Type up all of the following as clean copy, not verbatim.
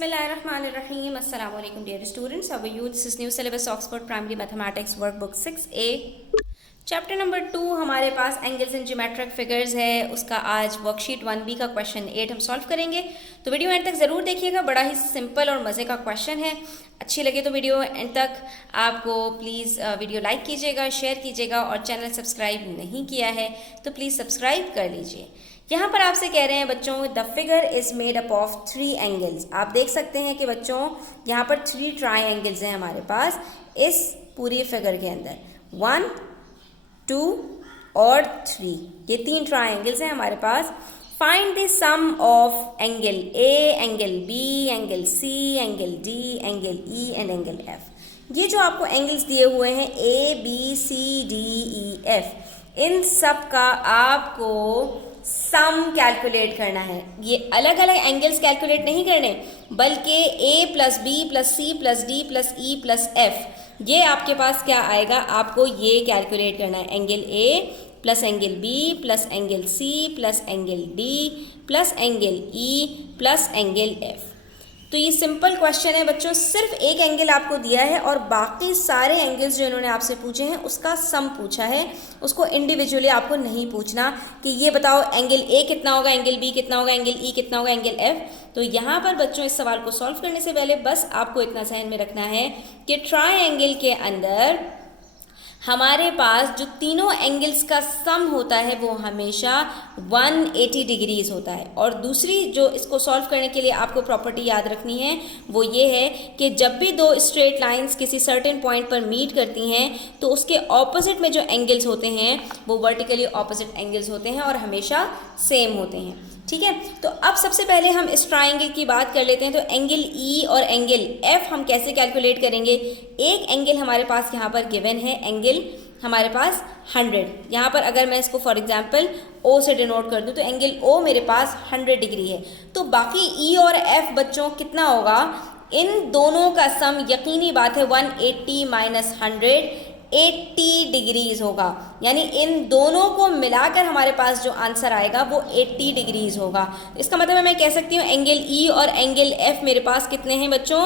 Bismillahirrahmanirrahim. Assalamu alaikum dear students. How are you? This is new syllabus Oxford Primary Mathematics Workbook 6A. Chapter number 2 हमारे पास angles and geometric figures है, उसका आज worksheet 1B का question 8 हम solve करेंगे। तो video and तक ज़रूर देखिएगा, बड़ा ही सिंपल और मज़े का क्वेश्चन है। अच्छी लगे तो वीडियो एंड तक आपको प्लीज़ वीडियो लाइक कीजिएगा, शेयर कीजिएगा और चैनल सब्सक्राइब नहीं किया है तो प्लीज़ सब्सक्राइब कर लीजिए। यहाँ पर आपसे कह रहे हैं बच्चों, the figure is made up of 3 angles. आप देख सकते हैं कि बच्चों यहाँ पर 3 ट्राइंगल्स हैं हमारे पास इस पूरी फिगर के अंदर, 1, 2 और 3। ये 3 ट्राइंगल्स हैं हमारे पास। Find the sum of angle A, angle B, angle C, angle D, angle E and angle F. ये जो आपको एंगल्स दिए हुए हैं A, B, C, D, E, F, इन सब का आपको सम कैलकुलेट करना है। ये अलग अलग एंगल्स कैलकुलेट नहीं करने, बल्कि A plus B plus C plus D plus E plus F, ये आपके पास क्या आएगा, आपको ये कैलकुलेट करना है। Angle A plus angle B plus angle C plus angle D plus angle E plus angle F. तो ये सिंपल क्वेश्चन है बच्चों, सिर्फ एक एंगल आपको दिया है और बाकी सारे एंगल्स जो इन्होंने आपसे पूछे हैं उसका सम पूछा है। उसको इंडिविजुअली आपको नहीं पूछना कि ये बताओ एंगल ए कितना होगा, एंगल बी कितना होगा, एंगल ई कितना होगा, एंगल एफ। तो यहाँ पर बच्चों इस सवाल को सॉल्व करने से पहले बस आपको इतना ध्यान में रखना है कि ट्रायंगल के अंदर हमारे पास जो तीनों एंगल्स का सम होता है वो हमेशा 180 डिग्रीज होता है। और दूसरी जो इसको सॉल्व करने के लिए आपको प्रॉपर्टी याद रखनी है वो ये है कि जब भी दो स्ट्रेट लाइंस किसी सर्टेन पॉइंट पर मीट करती हैं तो उसके ऑपोजिट में जो एंगल्स होते हैं वो वर्टिकली ऑपोजिट एंगल्स होते हैं और हमेशा सेम होते हैं। ठीक है, तो अब सबसे पहले हम इस ट्राइंगल की बात कर लेते हैं। तो एंगल ई और एंगल एफ हम कैसे कैलकुलेट करेंगे। एक एंगल हमारे पास यहाँ पर गिवन है, एंगल हमारे पास 100। यहाँ पर अगर मैं इसको फॉर एग्जांपल ओ से डिनोट कर दूँ तो एंगल ओ मेरे पास 100 डिग्री है। तो बाकी ई और एफ बच्चों कितना होगा, इन दोनों का सम यकीनी बात है 180 माइनस 100 80 डिग्रीज होगा। यानी इन दोनों को मिलाकर हमारे पास जो आंसर आएगा वो 80 डिग्रीज होगा। इसका मतलब मैं कह सकती हूँ एंगल ई और एंगल एफ मेरे पास कितने हैं बच्चों,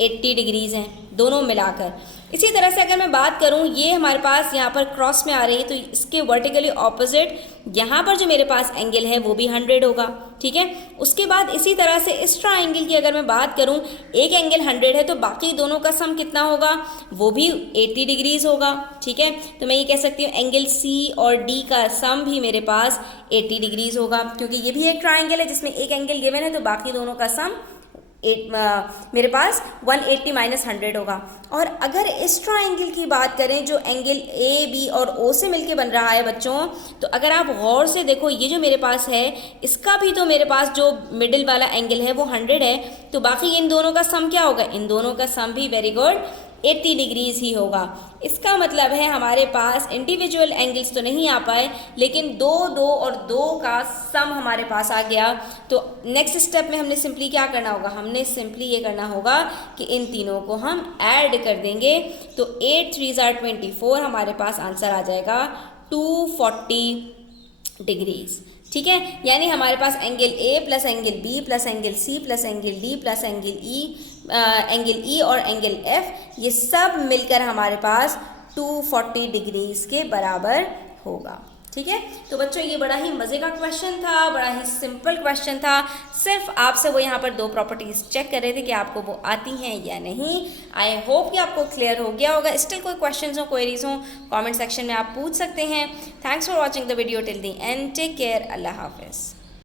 80 डिग्रीज हैं दोनों मिलाकर। इसी तरह से अगर मैं बात करूं, ये हमारे पास यहाँ पर क्रॉस में आ रही है तो इसके वर्टिकली ऑपोजिट यहाँ पर जो मेरे पास एंगल है वो भी 100 होगा। ठीक है, उसके बाद इसी तरह से इस ट्राइंगल की अगर मैं बात करूं, एक एंगल 100 है तो बाकी दोनों का सम कितना होगा, वो भी 80 डिग्रीज होगा। ठीक है, तो मैं ये कह सकती हूँ एंगल सी और डी का सम भी मेरे पास 80 डिग्रीज होगा, क्योंकि ये भी एक ट्राइंगल है जिसमें एक एंगल गिवन है तो बाकी दोनों का सम मेरे पास 180 माइनस 100 होगा। और अगर इस ट्राइंगल की बात करें जो एंगल ए बी और ओ से मिलके बन रहा है बच्चों, तो अगर आप गौर से देखो ये जो मेरे पास है इसका भी तो मेरे पास जो मिडिल वाला एंगल है वो 100 है, तो बाकी इन दोनों का सम क्या होगा, इन दोनों का सम भी वेरी गुड 80 डिग्रीज ही होगा। इसका मतलब है हमारे पास इंडिविजुअल एंगल्स तो नहीं आ पाए, लेकिन 2, 2 और 2 का सम हमारे पास आ गया। तो नेक्स्ट स्टेप में हमने सिंपली क्या करना होगा, हमने सिंपली ये करना होगा कि इन तीनों को हम ऐड कर देंगे। तो 8 3 are 24 हमारे पास आंसर आ जाएगा 240 डिग्रीज। ठीक है, यानी हमारे पास angle A plus angle B plus angle C plus angle D plus angle E और एंगल एफ, ये सब मिलकर हमारे पास 240 डिग्रीज के बराबर होगा। ठीक है, तो बच्चों ये बड़ा ही मज़े का क्वेश्चन था, बड़ा ही सिंपल क्वेश्चन था। सिर्फ आपसे वो यहाँ पर 2 प्रॉपर्टीज़ चेक कर रहे थे कि आपको वो आती हैं या नहीं। आई होप कि आपको क्लियर हो गया होगा। स्टिल कोई क्वेश्चंस हो, क्वेरीज हो, कमेंट सेक्शन में आप पूछ सकते हैं। Thanks for watching the video till the end. Take care, अल्लाह हाफिज़।